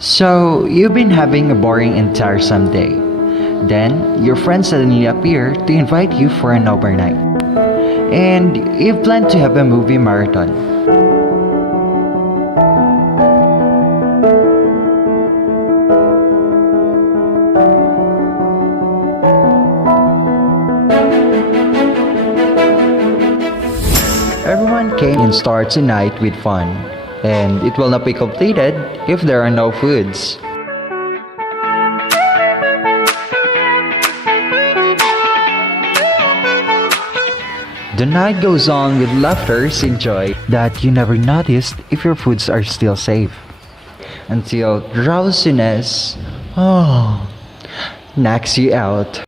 So, you've been having a boring and tiresome day. Then, your friends suddenly appear to invite you for an overnight. And you've planned to have a movie marathon. Everyone came and starts the night with fun. And it will not be completed if there are no foods. The night goes on with laughter and joy that you never noticed if your foods are still safe. Until drowsiness, knocks you out.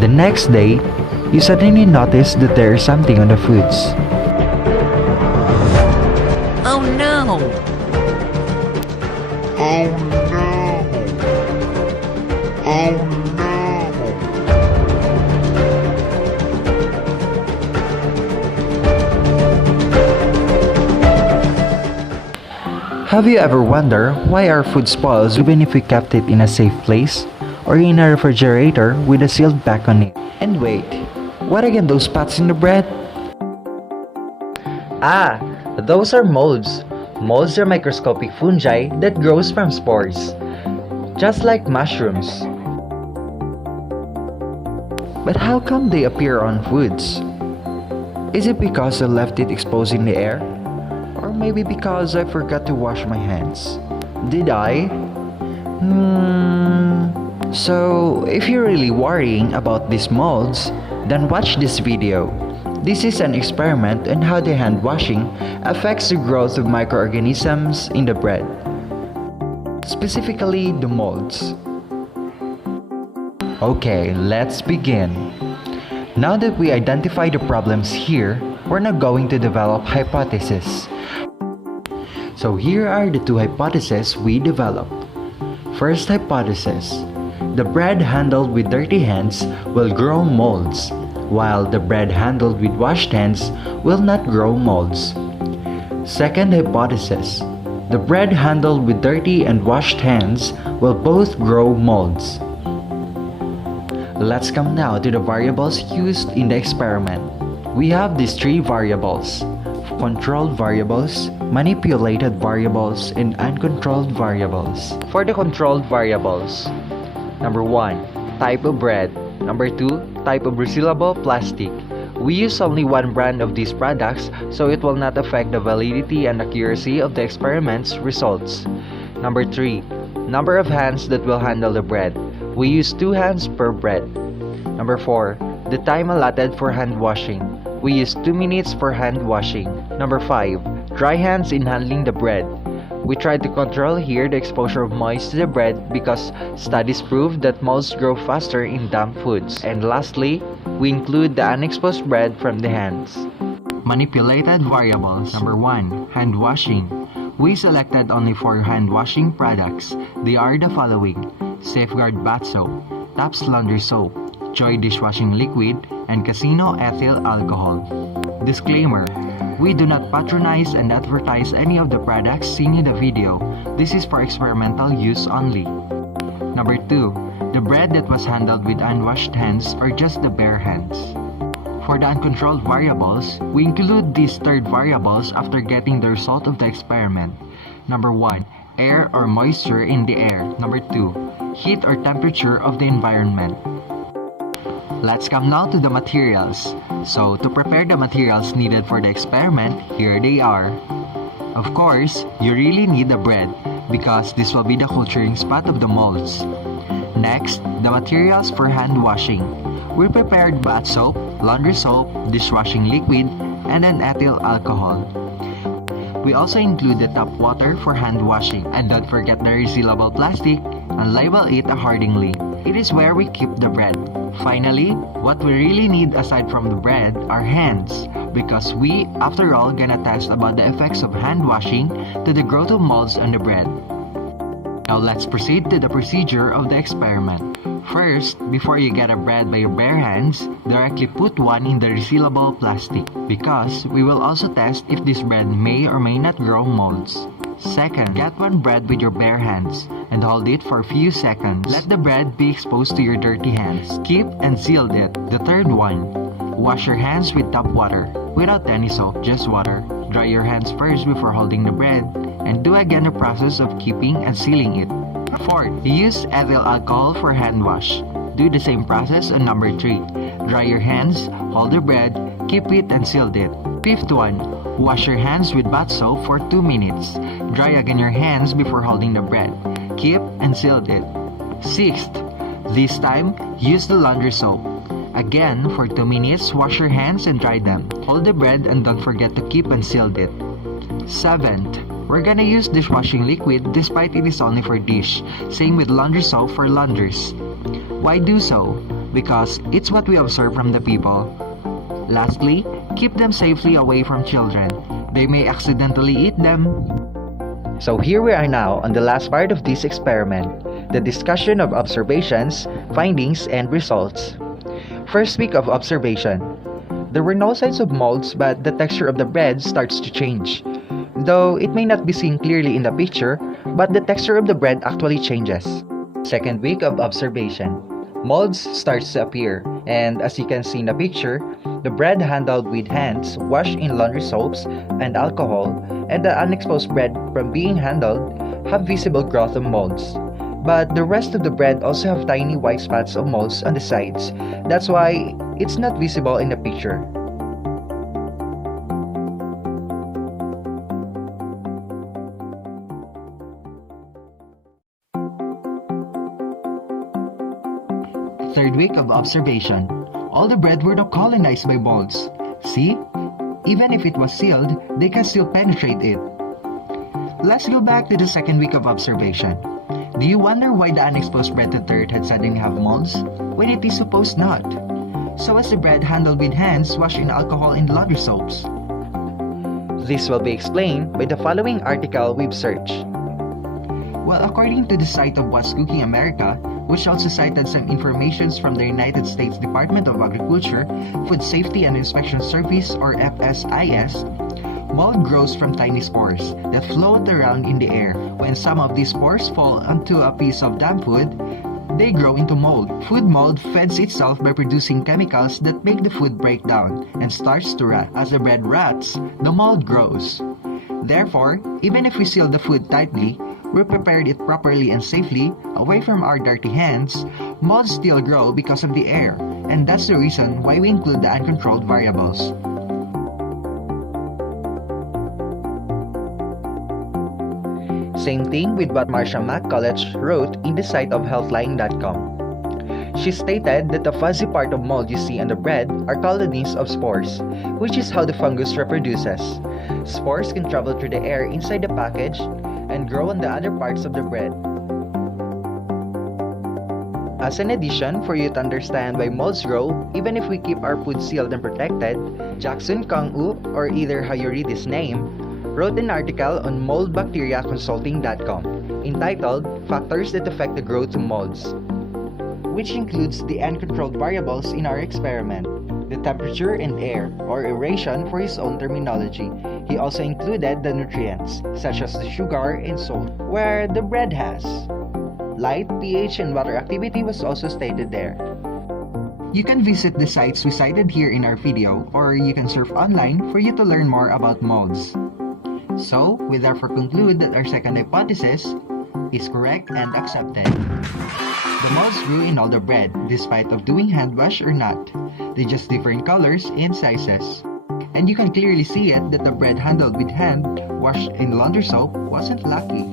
The next day, you suddenly notice that there is something on the foods. Oh no! Oh no! Oh no! Have you ever wondered why our food spoils even if we kept it in a safe place? Or in a refrigerator with a sealed back on it? And wait, what again those spots in the bread? Ah, those are molds. Molds are microscopic fungi that grows from spores. Just like mushrooms. But how come they appear on foods? Is it because I left it exposed in the air? Or maybe because I forgot to wash my hands? Did I? So, if you're really worrying about these molds, then watch this video. This is an experiment on how the hand washing affects the growth of microorganisms in the bread. Specifically, the molds. Okay, let's begin. Now that we identify the problems here, we're now going to develop hypotheses. So here are the two hypotheses we developed. First hypothesis. The bread handled with dirty hands will grow molds, while the bread handled with washed hands will not grow molds. Second hypothesis. The bread handled with dirty and washed hands will both grow molds. Let's come now to the variables used in the experiment. We have these three variables: controlled variables, manipulated variables, and uncontrolled variables. For the controlled variables, Number 1. Type of bread. Number 2. Type of resealable plastic. We use only one brand of these products, so it will not affect the validity and accuracy of the experiment's results. Number 3. Number of hands that will handle the bread. We use 2 hands per bread. Number 4. The time allotted for hand washing. We use 2 minutes for hand washing. Number 5. Dry hands in handling the bread. We tried to control here the exposure of moist to the bread because studies prove that molds grow faster in damp foods. And lastly, we include the unexposed bread from the hands. Manipulated variables. Number 1. Hand washing. We selected only 4 hand washing products. They are the following: Safeguard Bath Soap, Taps Laundry Soap, Joy Dishwashing Liquid, and Casino Ethyl Alcohol. Disclaimer: we do not patronize and advertise any of the products seen in the video. This is for experimental use only. Number 2. The bread that was handled with unwashed hands or just the bare hands. For the uncontrolled variables, we include these third variables after getting the result of the experiment. Number 1. Air or moisture in the air. Number 2. Heat or temperature of the environment. Let's come now to the materials. So, to prepare the materials needed for the experiment, here they are. Of course, you really need the bread because this will be the culturing spot of the molds. Next, the materials for hand washing. We prepared bath soap, laundry soap, dishwashing liquid, and an ethyl alcohol. We also include the tap water for hand washing. And don't forget the resealable plastic and label it accordingly. It is where we keep the bread. Finally, what we really need aside from the bread are hands, because we, after all, gonna test about the effects of hand washing to the growth of molds on the bread. Now let's proceed to the procedure of the experiment. First, before you get a bread by your bare hands, directly put one in the resealable plastic because we will also test if this bread may or may not grow molds. Second, get one bread with your bare hands and hold it for a few seconds. Let the bread be exposed to your dirty hands. Keep and seal it. The third one, wash your hands with tap water. Without any soap, just water. Dry your hands first before holding the bread and do again the process of keeping and sealing it. Fourth, use ethyl alcohol for hand wash. Do the same process on number 3. Dry your hands, hold the bread, keep it and seal it. Fifth one, wash your hands with bath soap for 2 minutes. Dry again your hands before holding the bread. Keep and seal it. Sixth, this time, use the laundry soap. Again, for 2 minutes, wash your hands and dry them. Hold the bread and don't forget to keep and seal it. Seventh, we're gonna use dishwashing liquid despite it is only for dish. Same with laundry soap for laundries. Why do so? Because it's what we observe from the people. Lastly, keep them safely away from children. They may accidentally eat them. So here we are now on the last part of this experiment, the discussion of observations, findings, and results. First week of observation. There were no signs of molds, but the texture of the bread starts to change. Though it may not be seen clearly in the picture, but the texture of the bread actually changes. Second week of observation. Molds starts to appear, and as you can see in the picture, the bread handled with hands washed in laundry soaps and alcohol, and the unexposed bread from being handled have visible growth of molds. But the rest of the bread also have tiny white spots of molds on the sides. That's why it's not visible in the picture. Third week of observation. All the bread were not colonized by molds. See? Even if it was sealed, they can still penetrate it. Let's go back to the second week of observation. Do you wonder why the unexposed bread to dirt had suddenly have molds, when it is supposed not? So was the bread handled with hands washed in alcohol and laundry soaps. This will be explained by the following article we've searched. Well, according to the site of What's Cooking America, which also cited some information from the United States Department of Agriculture, Food Safety and Inspection Service or FSIS, mold grows from tiny spores that float around in the air. When some of these spores fall onto a piece of damp food, they grow into mold. Food mold feeds itself by producing chemicals that make the food break down and starts to rot. As the bread rots, the mold grows. Therefore, even if we seal the food tightly, we prepared it properly and safely, away from our dirty hands, molds still grow because of the air, and that's the reason why we include the uncontrolled variables. Same thing with what Marcia McCulloch wrote in the site of healthline.com. She stated that the fuzzy part of mold you see on the bread are colonies of spores, which is how the fungus reproduces. Spores can travel through the air inside the package and grow on the other parts of the bread. As an addition, for you to understand why molds grow, even if we keep our food sealed and protected, Jackson Kang-woo, or either how you read his name, wrote an article on moldbacteriaconsulting.com entitled Factors That Affect the Growth of Molds, which includes the uncontrolled variables in our experiment, the temperature and air, or aeration for his own terminology. He also included the nutrients, such as the sugar and salt, where the bread has. Light, pH, and water activity was also stated there. You can visit the sites we cited here in our video, or you can surf online for you to learn more about molds. So, we therefore conclude that our second hypothesis is correct and accepted. The molds grew in all the bread, despite of doing hand wash or not. They just differ in colors and sizes. And you can clearly see it that the bread handled with hand washed in laundry soap wasn't lucky.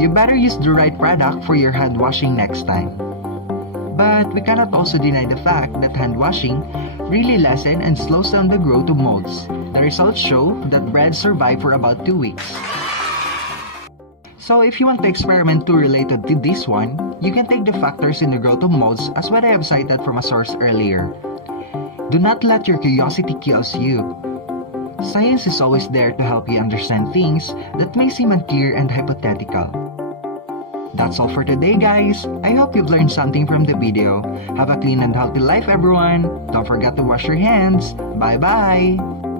You better use the right product for your hand washing next time. But we cannot also deny the fact that hand washing really lessens and slows down the growth of molds. The results show that bread survive for about 2 weeks. So if you want to experiment too related to this one, you can take the factors in the growth of molds as what I have cited from a source earlier. Do not let your curiosity kills you. Science is always there to help you understand things that may seem unclear and hypothetical. That's all for today, guys. I hope you've learned something from the video. Have a clean and healthy life, everyone. Don't forget to wash your hands. Bye-bye.